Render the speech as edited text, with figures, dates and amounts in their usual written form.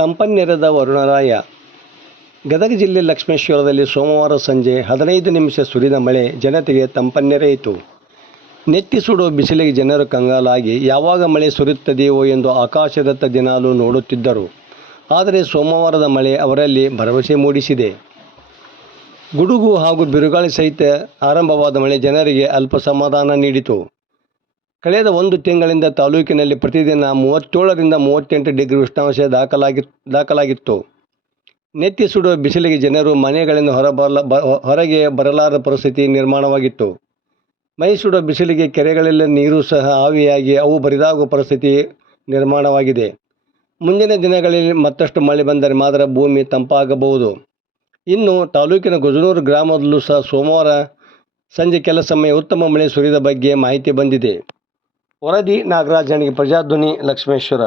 ತಂಪನ್ನೆರೆದ ವರುಣರಾಯ. ಗದಗ ಜಿಲ್ಲೆ ಲಕ್ಷ್ಮೇಶ್ವರದಲ್ಲಿ ಸೋಮವಾರ ಸಂಜೆ 15 ನಿಮಿಷ ಸುರಿದ ಮಳೆ ಜನತೆಗೆ ತಂಪನ್ನೆರೆಯಿತು. ನೆತ್ತಿ ಸುಡುವ ಬಿಸಿಲಿಗೆ ಜನರು ಕಂಗಾಲಾಗಿ ಯಾವಾಗ ಮಳೆ ಸುರಿಯುತ್ತದೆಯೋ ಎಂದು ಆಕಾಶದತ್ತ ದಿನಾಲೂ ನೋಡುತ್ತಿದ್ದರು. ಆದರೆ ಸೋಮವಾರದ ಮಳೆ ಅವರಲ್ಲಿ ಭರವಸೆ ಮೂಡಿಸಿದೆ. ಗುಡುಗು ಹಾಗೂ ಬಿರುಗಾಳಿ ಸಹಿತ ಆರಂಭವಾದ ಮಳೆ ಜನರಿಗೆ ಅಲ್ಪ ಸಮಾಧಾನ ನೀಡಿತು. ಕಳೆದ 1 ತಿಂಗಳಿಂದ ತಾಲೂಕಿನಲ್ಲಿ ಪ್ರತಿದಿನ 37 ರಿಂದ 38 ಡಿಗ್ರಿ ಉಷ್ಣಾಂಶ ದಾಖಲಾಗಿತ್ತು. ನೆತ್ತಿ ಸುಡುವ ಬಿಸಿಲಿಗೆ ಜನರು ಮನೆಗಳಿಂದ ಹೊರಗೆ ಬರಲಾರದ ಪರಿಸ್ಥಿತಿ ನಿರ್ಮಾಣವಾಗಿತ್ತು. ಮೈ ಸುಡುವ ಬಿಸಿಲಿಗೆ ಕೆರೆಗಳಲ್ಲಿ ನೀರು ಸಹ ಆವಿಯಾಗಿ ಅವು ಬರಿದಾಗುವ ಪರಿಸ್ಥಿತಿ ನಿರ್ಮಾಣವಾಗಿದೆ. ಮುಂದಿನ ದಿನಗಳಲ್ಲಿ ಮತ್ತಷ್ಟು ಮಳೆ ಬಂದರೆ ಮಾತ್ರ ಭೂಮಿ ತಂಪಾಗಬಹುದು. ಇನ್ನು ತಾಲೂಕಿನ ಗುಜನೂರು ಗ್ರಾಮದಲ್ಲೂ ಸಹ ಸೋಮವಾರ ಸಂಜೆ ಕೆಲ ಸಮಯ ಉತ್ತಮ ಮಳೆ ಸುರಿದ ಬಗ್ಗೆ ಮಾಹಿತಿ ಬಂದಿದೆ. ವರದಿ ನಾಗರಾಜ್ ಪ್ರಜಾಧ್ವನಿ ಲಕ್ಷ್ಮೇಶ್ವರ.